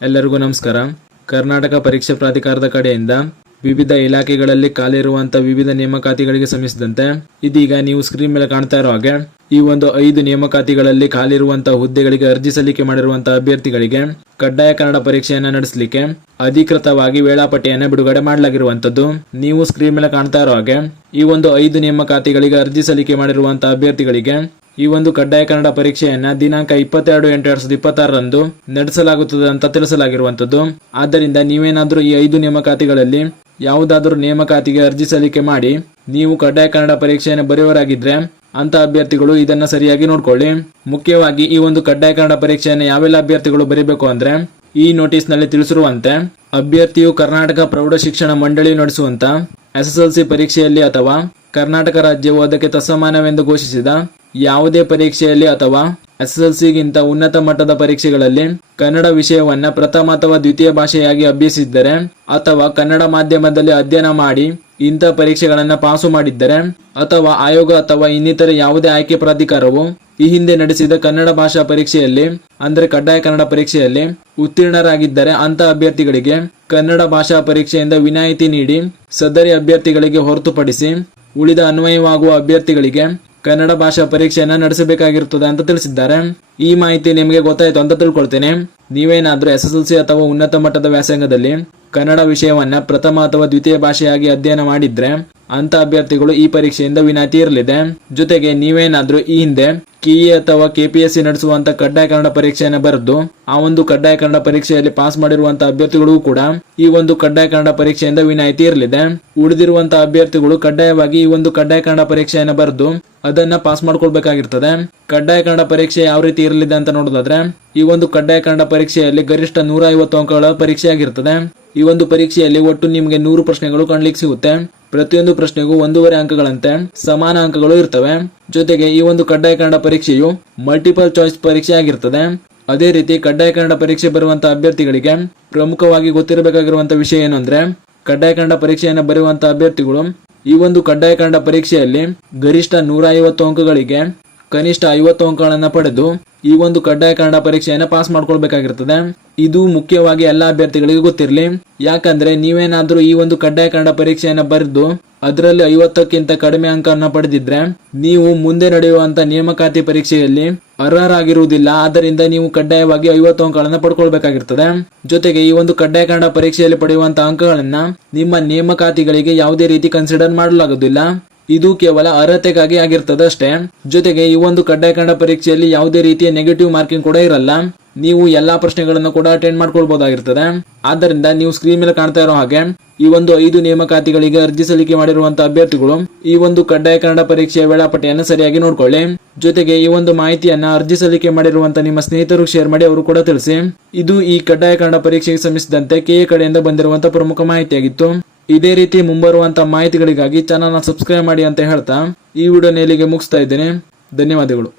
ಎಲ್ಲರಿಗೂ ನಮಸ್ಕಾರ. ಕರ್ನಾಟಕ ಪರೀಕ್ಷಾ ಪ್ರಾಧಿಕಾರದ ಕಡೆಯಿಂದ ವಿವಿಧ ಇಲಾಖೆಗಳಲ್ಲಿ ಖಾಲಿರುವಂತ ವಿವಿಧ ನೇಮಕಾತಿಗಳಿಗೆ ಸಂಬಂಧಿಸಿದಂತೆ ಇದೀಗ ನೀವು ಸ್ಕ್ರೀನ್ ಮೇಲೆ ಕಾಣ್ತಾ ಇರೋ ಹಾಗೆ ಈ ಒಂದು 5 ನೇಮಕಾತಿಗಳಲ್ಲಿ ಖಾಲಿರುವಂತಹ ಹುದ್ದೆಗಳಿಗೆ ಅರ್ಜಿ ಸಲ್ಲಿಕೆ ಮಾಡಿರುವಂತಹ ಅಭ್ಯರ್ಥಿಗಳಿಗೆ ಕಡ್ಡಾಯ ಕನ್ನಡ ಪರೀಕ್ಷೆಯನ್ನು ನಡೆಸಲಿಕ್ಕೆ ಅಧಿಕೃತವಾಗಿ ವೇಳಾಪಟ್ಟಿಯನ್ನು ಬಿಡುಗಡೆ ಮಾಡಲಾಗಿರುವಂತದ್ದು. ನೀವು ಸ್ಕ್ರೀನ್ ಮೇಲೆ ಕಾಣ್ತಾ ಇರೋ ಹಾಗೆ ಈ ಒಂದು 5 ನೇಮಕಾತಿಗಳಿಗೆ ಅರ್ಜಿ ಸಲ್ಲಿಕೆ ಮಾಡಿರುವಂತಹ ಅಭ್ಯರ್ಥಿಗಳಿಗೆ ಈ ಒಂದು ಕಡ್ಡಾಯ ಕನ್ನಡ ಪರೀಕ್ಷೆಯನ್ನ ದಿನಾಂಕ 22/8/2026 ನಡೆಸಲಾಗುತ್ತದೆ ಅಂತ ತಿಳಿಸಲಾಗಿರುವಂತದ್ದು. ಆದ್ದರಿಂದ ನೀವೇನಾದ್ರೂ ಈ 5 ನೇಮಕಾತಿಗಳಲ್ಲಿ ಯಾವುದಾದ್ರೂ ನೇಮಕಾತಿಗೆ ಅರ್ಜಿ ಸಲ್ಲಿಕೆ ಮಾಡಿ ನೀವು ಕಡ್ಡಾಯ ಕನ್ನಡ ಪರೀಕ್ಷೆಯನ್ನು ಬರೆಯುವರಾಗಿದ್ರೆ ಅಂತ ಅಭ್ಯರ್ಥಿಗಳು ಇದನ್ನ ಸರಿಯಾಗಿ ನೋಡ್ಕೊಳ್ಳಿ. ಮುಖ್ಯವಾಗಿ ಈ ಒಂದು ಕಡ್ಡಾಯ ಕನ್ನಡ ಪರೀಕ್ಷೆಯನ್ನು ಯಾವೆಲ್ಲ ಅಭ್ಯರ್ಥಿಗಳು ಬರೀಬೇಕು ಅಂದ್ರೆ ಈ ನೋಟಿಸ್ ನಲ್ಲಿ ತಿಳಿಸಿರುವಂತೆ ಅಭ್ಯರ್ಥಿಯು ಕರ್ನಾಟಕ ಪ್ರೌಢ ಶಿಕ್ಷಣ ಮಂಡಳಿ ನಡೆಸುವಂತ SSLC ಪರೀಕ್ಷೆಯಲ್ಲಿ ಅಥವಾ ಕರ್ನಾಟಕ ರಾಜ್ಯವು ಅದಕ್ಕೆ ತತ್ಸಮಾನವೆಂದು ಘೋಷಿಸಿದ ಯಾವುದೇ ಪರೀಕ್ಷೆಯಲ್ಲಿ ಅಥವಾ SSLCಗಿಂತ ಉನ್ನತ ಮಟ್ಟದ ಪರೀಕ್ಷೆಗಳಲ್ಲಿ ಕನ್ನಡ ವಿಷಯವನ್ನ ಪ್ರಥಮ ಅಥವಾ ದ್ವಿತೀಯ ಭಾಷೆಯಾಗಿ ಅಭ್ಯಸಿಸಿದ್ದರೆ ಅಥವಾ ಕನ್ನಡ ಮಾಧ್ಯಮದಲ್ಲಿ ಅಧ್ಯಯನ ಮಾಡಿ ಇಂಥ ಪರೀಕ್ಷೆಗಳನ್ನ ಪಾಸು ಮಾಡಿದ್ದರೆ ಅಥವಾ ಆಯೋಗ ಅಥವಾ ಇನ್ನಿತರ ಯಾವುದೇ ಆಯ್ಕೆ ಪ್ರಾಧಿಕಾರವು ಈ ಹಿಂದೆ ನಡೆಸಿದ ಕನ್ನಡ ಭಾಷಾ ಪರೀಕ್ಷೆಯಲ್ಲಿ ಅಂದ್ರೆ ಕಡ್ಡಾಯ ಕನ್ನಡ ಪರೀಕ್ಷೆಯಲ್ಲಿ ಉತ್ತೀರ್ಣರಾಗಿದ್ದರೆ ಅಂತ ಅಭ್ಯರ್ಥಿಗಳಿಗೆ ಕನ್ನಡ ಭಾಷಾ ಪರೀಕ್ಷೆಯಿಂದ ವಿನಾಯಿತಿ ನೀಡಿ ಸದರಿ ಅಭ್ಯರ್ಥಿಗಳಿಗೆ ಹೊರತುಪಡಿಸಿ ಉಳಿದ ಅನ್ವಯವಾಗುವ ಅಭ್ಯರ್ಥಿಗಳಿಗೆ ಕನ್ನಡ ಭಾಷಾ ಪರೀಕ್ಷೆಯನ್ನ ನಡೆಸಬೇಕಾಗಿರುತ್ತದೆ ಅಂತ ತಿಳಿಸಿದ್ದಾರೆ. ಈ ಮಾಹಿತಿ ನಿಮಗೆ ಗೊತ್ತಾಯ್ತು ಅಂತ ತಿಳ್ಕೊಳ್ತೇನೆ. ನೀವೇನಾದ್ರೂ SSLC ಅಥವಾ ಉನ್ನತ ಮಟ್ಟದ ವ್ಯಾಸಂಗದಲ್ಲಿ ಕನ್ನಡ ವಿಷಯವನ್ನ ಪ್ರಥಮ ಅಥವಾ ದ್ವಿತೀಯ ಭಾಷೆಯಾಗಿ ಅಧ್ಯಯನ ಮಾಡಿದ್ರೆ ಅಂತ ಅಭ್ಯರ್ಥಿಗಳು ಈ ಪರೀಕ್ಷೆಯಿಂದ ವಿನಾಯಿತಿ ಇರಲಿದೆ. ಜೊತೆಗೆ ನೀವೇನಾದ್ರೂ ಈ ಹಿಂದೆ KE ಅಥವಾ KPSC ನಡೆಸುವಂತ ಕಡ್ಡಾಯ ಕನ್ನಡ ಪರೀಕ್ಷೆಯನ್ನು ಬರೆದು ಆ ಒಂದು ಕಡ್ಡಾಯ ಕನ್ನಡ ಪರೀಕ್ಷೆಯಲ್ಲಿ ಪಾಸ್ ಮಾಡಿರುವಂತಹ ಅಭ್ಯರ್ಥಿಗಳು ಕೂಡ ಈ ಒಂದು ಕಡ್ಡಾಯ ಕನ್ನಡ ಪರೀಕ್ಷೆಯಿಂದ ವಿನಾಯಿತಿ ಇರಲಿದೆ. ಉಳಿದಿರುವಂತಹ ಅಭ್ಯರ್ಥಿಗಳು ಕಡ್ಡಾಯವಾಗಿ ಈ ಒಂದು ಕಡ್ಡಾಯ ಕನ್ನಡ ಪರೀಕ್ಷೆಯನ್ನು ಬರೆದು ಅದನ್ನ ಪಾಸ್ ಮಾಡ್ಕೊಳ್ಬೇಕಾಗಿರ್ತದೆ. ಕಡ್ಡಾಯ ಕನ್ನಡ ಪರೀಕ್ಷೆ ಯಾವ ರೀತಿ ಇರಲಿದೆ ಅಂತ ನೋಡೋದಾದ್ರೆ ಈ ಒಂದು ಕಡ್ಡಾಯ ಕನ್ನಡ ಪರೀಕ್ಷೆಯಲ್ಲಿ ಗರಿಷ್ಠ 150 ಅಂಕಗಳ ಪರೀಕ್ಷೆ ಆಗಿರ್ತದೆ. ಈ ಒಂದು ಪರೀಕ್ಷೆಯಲ್ಲಿ ಒಟ್ಟು ನಿಮಗೆ 100 ಪ್ರಶ್ನೆಗಳು ಕಾಣ್ಲಿಕ್ಕೆ ಸಿಗುತ್ತೆ. ಪ್ರತಿಯೊಂದು ಪ್ರಶ್ನೆಗೂ 1.5 ಅಂಕಗಳಂತೆ ಸಮಾನ ಅಂಕಗಳು ಇರ್ತವೆ. ಜೊತೆಗೆ ಈ ಒಂದು ಕಡ್ಡಾಯ ಕನ್ನಡ ಪರೀಕ್ಷೆಯು ಮಲ್ಟಿಪಲ್ ಚಾಯ್ಸ್ ಪರೀಕ್ಷೆ ಆಗಿರ್ತದೆ. ಅದೇ ರೀತಿ ಕಡ್ಡಾಯ ಕನ್ನಡ ಪರೀಕ್ಷೆ ಬರುವಂತಹ ಅಭ್ಯರ್ಥಿಗಳಿಗೆ ಪ್ರಮುಖವಾಗಿ ಗೊತ್ತಿರಬೇಕಾಗಿರುವಂತಹ ವಿಷಯ ಏನು ಅಂದ್ರೆ ಕಡ್ಡಾಯ ಕನ್ನಡ ಪರೀಕ್ಷೆಯನ್ನು ಬರೆಯುವಂತಹ ಅಭ್ಯರ್ಥಿಗಳು ಈ ಒಂದು ಕಡ್ಡಾಯ ಕನ್ನಡ ಪರೀಕ್ಷೆಯಲ್ಲಿ ಗರಿಷ್ಠ 150 ಅಂಕಗಳಿಗೆ ಕನಿಷ್ಠ 50 ಅಂಕಗಳನ್ನ ಪಡೆದು ಈ ಒಂದು ಕಡ್ಡಾಯ ಕನ್ನಡ ಪರೀಕ್ಷೆಯನ್ನ ಪಾಸ್ ಮಾಡ್ಕೊಳ್ಬೇಕಾಗಿರ್ತದೆ. ಇದು ಮುಖ್ಯವಾಗಿ ಎಲ್ಲಾ ಅಭ್ಯರ್ಥಿಗಳಿಗೆ ಗೊತ್ತಿರಲಿ. ಯಾಕಂದ್ರೆ ನೀವೇನಾದ್ರೂ ಈ ಒಂದು ಕಡ್ಡಾಯ ಕನ್ನಡ ಪರೀಕ್ಷೆಯನ್ನ ಬರೆದು ಅದರಲ್ಲಿ 50ಕ್ಕಿಂತ ಕಡಿಮೆ ಅಂಕವನ್ನ ಪಡೆದಿದ್ರೆ ನೀವು ಮುಂದೆ ನಡೆಯುವಂತ ನೇಮಕಾತಿ ಪರೀಕ್ಷೆಯಲ್ಲಿ ಅರ್ಹರಾಗಿರುವುದಿಲ್ಲ. ಆದ್ದರಿಂದ ನೀವು ಕಡ್ಡಾಯವಾಗಿ 50 ಅಂಕಗಳನ್ನ ಪಡ್ಕೊಳ್ಬೇಕಾಗಿರ್ತದೆ. ಜೊತೆಗೆ ಈ ಒಂದು ಕಡ್ಡಾಯ ಕನ್ನಡ ಪರೀಕ್ಷೆಯಲ್ಲಿ ಪಡೆಯುವಂತಹ ಅಂಕಗಳನ್ನ ನಿಮ್ಮ ನೇಮಕಾತಿಗಳಿಗೆ ಯಾವುದೇ ರೀತಿ ಕನ್ಸಿಡರ್ ಮಾಡಲಾಗುವುದಿಲ್ಲ. ಇದು ಕೇವಲ ಅರ್ಹತೆಗಾಗಿ ಆಗಿರ್ತದೆ ಅಷ್ಟೇ. ಜೊತೆಗೆ ಈ ಒಂದು ಕಡ್ಡಾಯ ಕನ್ನಡ ಪರೀಕ್ಷೆಯಲ್ಲಿ ಯಾವುದೇ ರೀತಿಯ ನೆಗೆಟಿವ್ ಮಾರ್ಕಿಂಗ್ ಕೂಡ ಇರಲ್ಲ. ನೀವು ಎಲ್ಲಾ ಪ್ರಶ್ನೆಗಳನ್ನು ಕೂಡ ಅಟೆಂಡ್ ಮಾಡ್ಕೊಳ್ಬಹುದಾಗಿರ್ತದೆ. ಆದ್ದರಿಂದ ನೀವು ಸ್ಕ್ರೀನ್ ಮೇಲೆ ಕಾಣ್ತಾ ಇರೋ ಹಾಗೆ ಈ ಒಂದು 5 ನೇಮಕಾತಿಗಳಿಗೆ ಅರ್ಜಿ ಸಲ್ಲಿಕೆ ಮಾಡಿರುವಂತಹ ಅಭ್ಯರ್ಥಿಗಳು ಈ ಒಂದು ಕಡ್ಡಾಯ ಕನ್ನಡ ಪರೀಕ್ಷೆಯ ವೇಳಾಪಟ್ಟಿಯನ್ನು ಸರಿಯಾಗಿ ನೋಡ್ಕೊಳ್ಳಿ. ಜೊತೆಗೆ ಈ ಒಂದು ಮಾಹಿತಿಯನ್ನ ಅರ್ಜಿ ಸಲ್ಲಿಕೆ ಮಾಡಿರುವಂತಹ ನಿಮ್ಮ ಸ್ನೇಹಿತರು ಶೇರ್ ಮಾಡಿ ಅವರು ಕೂಡ ತಿಳಿಸಿ. ಇದು ಈ ಕಡ್ಡಾಯ ಕನ್ನಡ ಪರೀಕ್ಷೆಗೆ ಸಂಬಂಧಿಸಿದಂತೆ KA ಕಡೆಯಿಂದ ಬಂದಿರುವಂತಹ ಪ್ರಮುಖ ಮಾಹಿತಿಯಾಗಿತ್ತು. ಇದೇ ರೀತಿ ಮುಂಬರುವಂತಹ ಮಾಹಿತಿಗಳಿಗಾಗಿ ಚಾನಲ್ನ ಸಬ್ಸ್ಕ್ರೈಬ್ ಮಾಡಿ ಅಂತ ಹೇಳ್ತಾ ಈ ವಿಡಿಯೋನ ಇಲ್ಲಿಗೆ ಮುಗಿಸ್ತಾ ಇದ್ದೇನೆ. ಧನ್ಯವಾದಗಳು.